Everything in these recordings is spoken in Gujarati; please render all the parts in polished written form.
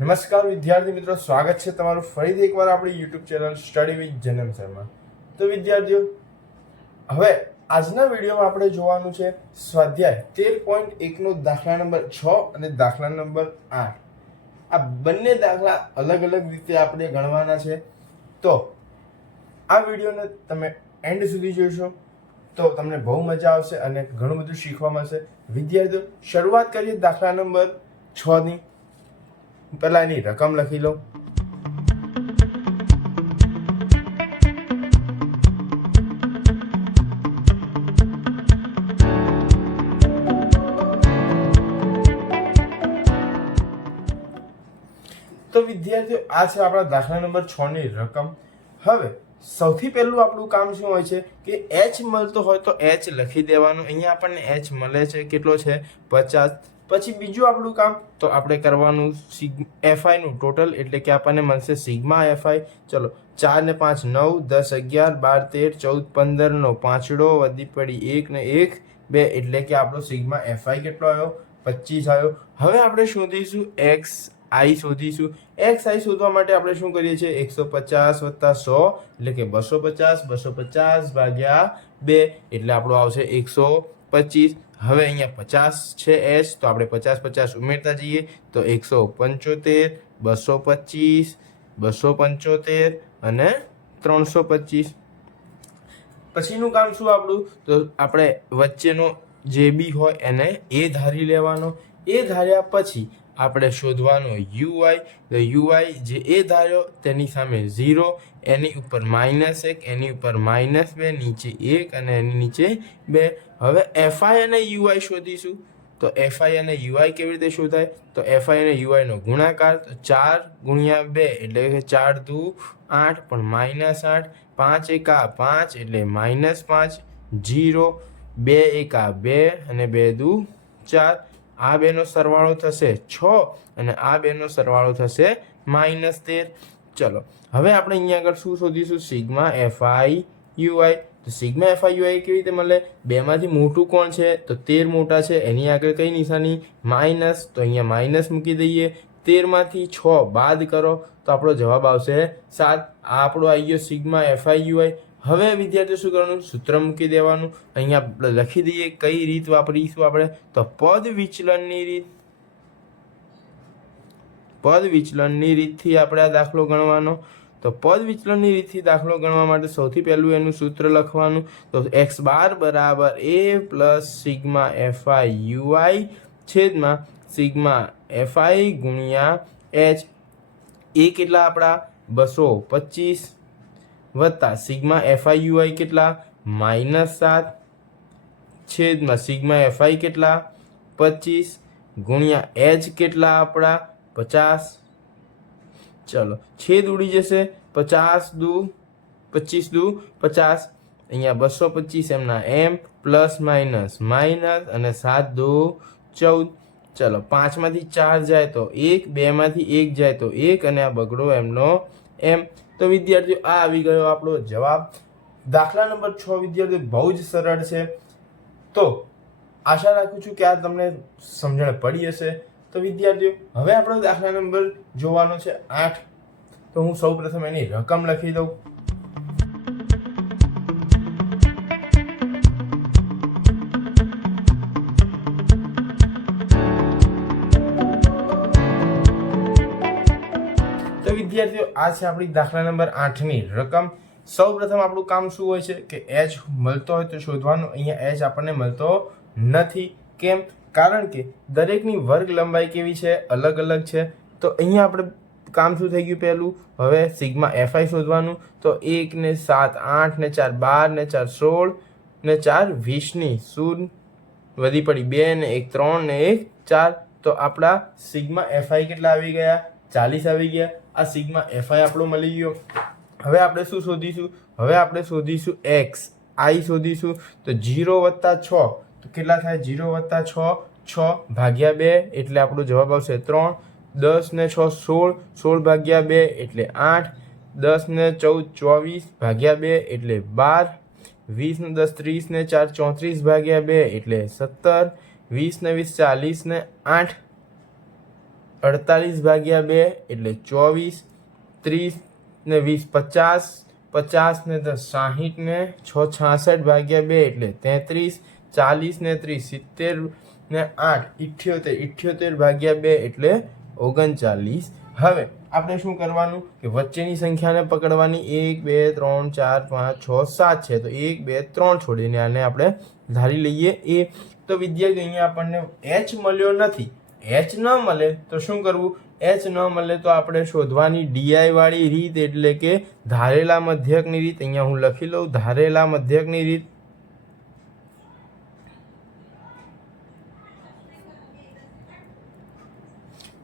નમસ્કાર વિદ્યાર્થી મિત્રો, સ્વાગત છે તમારું ફરીથી એકવાર આપણી યુટ્યુબ ચેનલ સ્ટડી વિથ જનમ શર્મા. તો વિદ્યાર્થીઓ, હવે આજના વિડીયોમાં આપણે જોવાનું છે સ્વાધ્યાય 13.1 નો દાખલા નંબર 6 અને દાખલા નંબર 8. આ બંને દાખલા અલગ અલગ રીતે આપણે ગણવાના છે. તો આ વિડીયોને તમે એન્ડ સુધી જોશો તો તમને બહુ મજા આવશે અને ઘણું બધું શીખવા મળશે. વિદ્યાર્થીઓ, શરૂઆત કરીએ દાખલા નંબર 6 ની. પહેલા એની રકમ લખી લો. તો વિદ્યાર્થીઓ, આ છે આપણા દાખલા નંબર 6 ની રકમ. હવે સૌથી પહેલું આપણું કામ શું હોય છે કે h મળતો હોય તો h લખી દેવાનું. અહીંયા આપણને h મળે છે, કેટલો છે? 50. પછી બીજું આપણું કામ તો આપણે કરવાનું fi નું ટોટલ, એટલે કે આપણને મળશે સિગ્મા fi. ચલો, 4 ને 5 9, 10 11 12 13 14 15 નો પાંચડો વધી પડી 1 ને 1 2, એટલે કે આપણો સિગ્મા fi કેટલો આવ્યો? 25 આવ્યો. હવે આપણે શોધીશું xi શોધીશું. xi શોધવા માટે આપણે શું કરીએ છીએ? 150 વત્તા 100 એટલે કે 250. 250 ભાગ્યા 2 એટલે આપણો આવશે 125. હવે અહીંયા 50 છે h, તો આપણે 50 50 ઉમેરતા જઈએ તો 175, 225, 275 અને 325. પછીનું કામ શું આપણું? તો આપણે વચ્ચેનો જે બી હોય એને એ ધારી લેવાનો. એ ધાર્યા પછી આપણે શોધવાનો ui. તો ui જે એ ધાર્યો તેની સામે 0, એની ઉપર -1, એની ઉપર -2, નીચે 1 અને એની નીચે 2. હવે fi અને ui શોધીશું. તો fi અને ui કેવી રીતે શોધાય? તો fi અને ui નો ગુણાકાર, તો 4 ગુણ્યા 2 એટલે કે 4 દુ 8, પણ -8, 5 એકા 5 એટલે -5, 0, 2 એકા 2 અને 2 દુ 4. આ બેનો સરવાળો થશે 6 અને આ બેનો સરવાળો થશે -13. ચલો, હવે આપણે અહીંયા આગળ શું શોધીશું? Sigma fi ui. તો સિગ્મા fi ui કેવી રીતે મળે? બેમાંથી મોટું કોણ છે? તો 13 મોટા છે, એની આગળ કઈ નિશાની? માઇનસ. તો અહીંયા માઇનસ મૂકી દઈએ. 13 માંથી 6 બાદ કરો તો આપણો જવાબ આવશે 7. આ આપણો આવી ગયો સિગ્મા fi ui. હવે વિદ્યાર્થીઓ શું કરવાનું? સૂત્ર મૂકી દેવાનું. અહીંયા લખી દઈએ કઈ રીત વાપરીશું આપણે? તો પદ વિચલનની રીત. પદ વિચલનની રીતથી આપણે આ દાખલો ગણવાનો. તો પદ વિચલનની રીતથી દાખલો ગણવા માટે સૌથી પહેલું એનું સૂત્ર લખવાનું. તો x બાર બરાબર a plus sigma fi ui છેદમાં સિગ્મા fi ગુણ્યા h. એ કેટલા આપણા? 225 વત્તા સિગ્મા fi ui કેટલા? -7 છેદમાં સિગ્મા fi કેટલા? 25 ગુણ્યા h કેટલા આપણા? 50. ચલો, છેદ ઉડી જશે. 50 દુ 25 દુ 50. અહીંયા 225 એમના એમ, પ્લસ માઇનસ માઇનસ અને 7 દુ 14. ચલો, 5 માંથી 4 જાય તો 1, 2 માંથી 1 જાય તો 1 અને આ બગડો એમનો એમ. તો વિદ્યાર્થીઓ, આ આવી ગયો આપણો જવાબ. દાખલા નંબર 6 વિદ્યાર્થીઓ બહુ જ સરળ છે. તો આશા રાખું છું કે આ તમને સમજણ પડી હશે. તો વિદ્યાર્થીઓ, હવે આપણો દાખલા નંબર જોવાનો છે 8. તો હું સૌ પ્રથમ એની રકમ લખી દઉં. તો વિદ્યાર્થીઓ, આ છે આપણી દાખલા નંબર 8 ની રકમ. સૌ પ્રથમ આપણું કામ શું હોય છે કે h મળતો હોય તો શોધવાનું. અહીંયા h આપણને મળતો નથી. કેમ? કારણ કે દરેકની વર્ગ લંબાઈ કેવી છે? અલગ અલગ છે. તો અહીંયા આપણે કામ શું થઈ ગયું? પહેલું હવે સિગ્મા fi શોધવાનું. તો 1 ને 7 8 ને 4 12 ને 4 16 ને 4 20 ની શૂન્ય વધી પડી 2 ને 1 3 ને 1 4. તો આપણા સિગ્મા fi કેટલા આવી ગયા? 40 આવી ગયા. આ સિગ્મા fi આપણો મળી ગયો. હવે આપણે શું શોધીશું? હવે આપણે શોધીશું xi શોધીશું. તો 0 વત્તા 6 તો કેટલા થાય? 0 વત્તા 6, 6 ભાગ્યા 2 એટલે આપણો જવાબ આવશે 3. 10 ને 6 16, 16 ભાગ્યા 2 એટલે 8. 10 ને 14 24 ભાગ્યા 2 એટલે 12. 20 ને 10 30 ને 4 34 ભાગ્યા 2 એટલે 17. 20 ને 20 40 ને 8 48 ભાગ્યા 2 એટલે 24, 30 ને 20 50, 50 ને 10 60 ને 6 66 ભાગ્યા 2 એટલે 33, 40 ને 30 70 ને 8 78, 78 ભાગ્યા 2 એટલે 39. હવે આપણે શું કરવાનું કે વચ્ચેની સંખ્યાને પકડવાની 1 2 3 4 5 6 7 છે તો 1 2 3 છોડીને આને આપણે ધારી લઈએ એ. તો વિદ્યાર્થી અહીંયા આપણને h મળ્યો નથી. h ન મળે તો શું કરવું? h ન મળે તો આપણે શોધવાની ડીઆઈ વાળી રીત એટલે કે ધારેલા મધ્યકની રીત. અહીંયા હું લખી લઉં ધારેલા મધ્યકની રીત.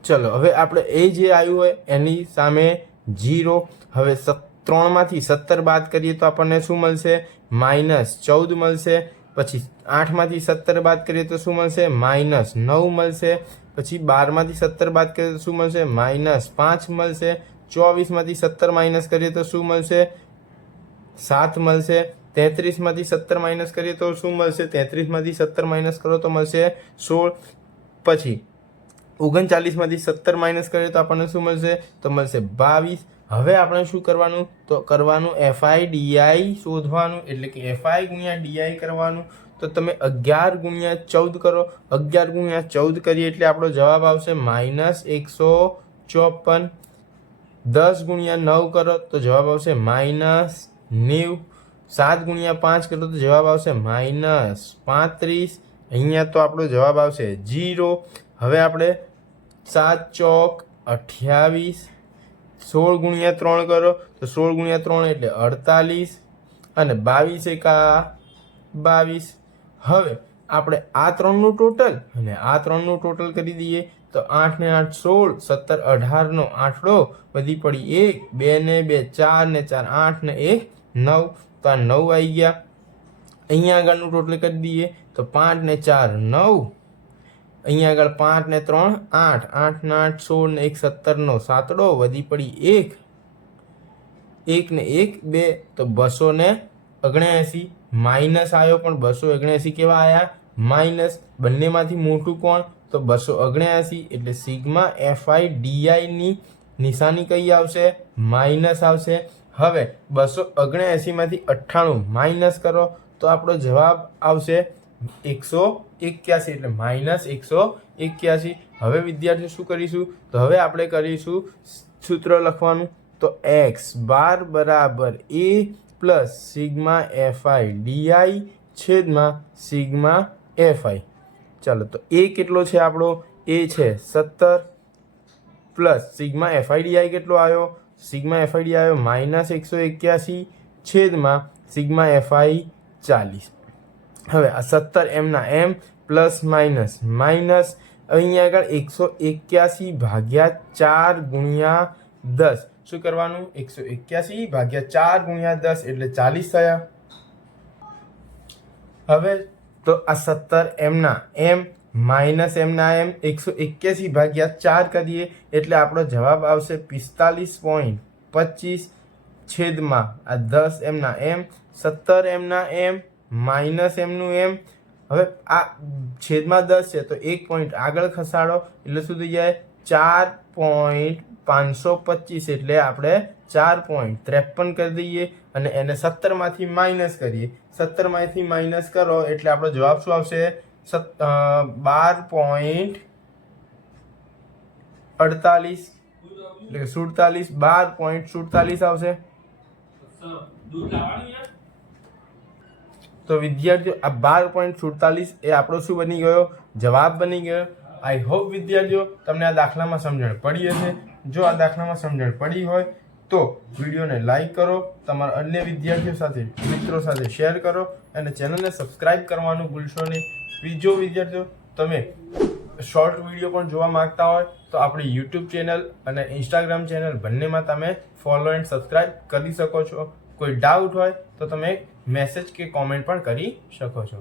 ચલો હવે આપણે એ જે આવ્યું હોય એની સામે 0. હવે 3 માંથી 17 બાદ કરીએ તો આપણને શું મળશે? -14 મળશે. પછી 8 માંથી 17 બાદ કરીએ તો શું મળશે? -9 મળશે. પછી 12 માંથી 17 બાદ કરીએ તો શું મળશે? -5 મળશે. 24 માંથી 17 માઇનસ કરીએ તો શું મળશે? 7 મળશે. 33 માંથી 17 માઇનસ કરીએ તો શું મળશે? 33 માંથી 17 માઇનસ કરો તો મળશે 16. પછી 39 માંથી 17 માઇનસ કરીએ તો આપણને શું મળશે? તો મળશે 22. હવે આપણે શું કરવાનું? તો કરવાનું FI/DI શોધવાનું એટલે કે FI ગુણ્યા DI કરવાનું. તો તમે 11 ગુણ્યા 14 કરો. 11 ગુણ્યા 14 કરીએ એટલે આપણો જવાબ આવશે -154. 10 ગુણ્યા 9 કરો તો જવાબ આવશે -90. 7 ગુણ્યા 5 કરો તો જવાબ આવશે -35. અહીંયા તો આપણો જવાબ આવશે 0. હવે આપણે 7 ચોક 28. 16 ગુણ્યા 3 કરો તો 16 ગુણ્યા 3 એટલે 48 અને 22 એકા 22. હવે આપણે આ ત્રણનું ટોટલ અને આ ત્રણનું ટોટલ કરી દઈએ તો 8 ને 8 16, 17 18 નો આંકડો વધી પડી 1, 2 ને 2 4 ને 4 8 ને 1 9. તો આ 9 આવી ગયા. અહીંયા આગળનું ટોટલ કરી દઈએ તો 5 ને 4 9. અહીંયા આગળ 5 ને 3 8, 8 ને 8 16 ને 1 17 નો સાતડો વધી પડી 1, 1 ને 1 2 તો 279. માઇનસ આવ્યો પણ 279 કેવા આવ્યા? માઇનસ. બંનેમાંથી મોટું કોણ? તો 279 એટલે સિગ્મા FI/DI ની નિશાની કઈ આવશે? માઇનસ આવશે. હવે 279 માંથી 98 માઇનસ કરો તો આપણો જવાબ આવશે 181 એટલે -181. હવે વિદ્યાર્થીઓ શું કરીશું? તો હવે આપણે કરીશું સૂત્ર લખવાનું. તો x બાર બરાબર a પ્લસ સિગ્મા FI/DI છેદમાં સિગ્મા FI. ચાલો તો a કેટલો છે આપણો? a છે 17 પ્લસ સિગ્મા FI/DI કેટલો આવ્યો? સિગ્મા FI/DI આવ્યો -181 છેદમાં સિગ્મા FI 40. હવે આ 17 એમના એમ પ્લસ માઇનસ માઇનસ. અહીંયા આગળ 181 ભાગ્યા 4 ગુણ્યા 10. શું કરવાનું? 181 ભાગ્યા 4 ગુણ્યા 10 એટલે 40 થયા. હવે તો આ 17 એમના એમ માઇનસ એમના એમ 181 ભાગ્યા 4 કરીએ એટલે આપણો જવાબ આવશે 45.25 છેદમાં આ 10 એમના એમ 17 એમના એમ માઇનસ એમનું એમ. હવે આ છેદમાં 10 છે તો 1 પોઈન્ટ આગળ ખસાડો એટલે શું થઈ જાય? 4.525 એટલે આપણે 4.53 કરી દઈએ અને એને 17 માંથી માઇનસ કરીએ. 17 માંથી માઇનસ કરો એટલે આપણો જવાબ શું આવશે? 12.48 એટલે કે 47 12.47 આવશે. તો વિદ્યાર્થીઓ આ 12.47 એ આપણો શું બની ગયો? જવાબ બની ગયો. આઈ હોપ વિદ્યાર્થીઓ તમને આ દાખલામાં સમજણ પડી હશે. જો આ દાખલામાં સમજણ પડી હોય તો વિડીયોને લાઈક કરો, તમારા અન્ય વિદ્યાર્થીઓ સાથે મિત્રો સાથે શેર કરો અને ચેનલને સબસ્ક્રાઇબ કરવાનું ભૂલશો નહીં. બીજો વિદ્યાર્થીઓ તમે શોર્ટ વિડીયો પણ જોવા માંગતા હોય તો આપણી યુટ્યુબ ચેનલ અને ઇન્સ્ટાગ્રામ ચેનલ બંનેમાં તમે ફોલો એન્ડ સબસ્ક્રાઇબ કરી શકો છો. કોઈ ડાઉટ હોય તો તમે મેસેજ કે કોમેન્ટ પણ કરી શકો છો.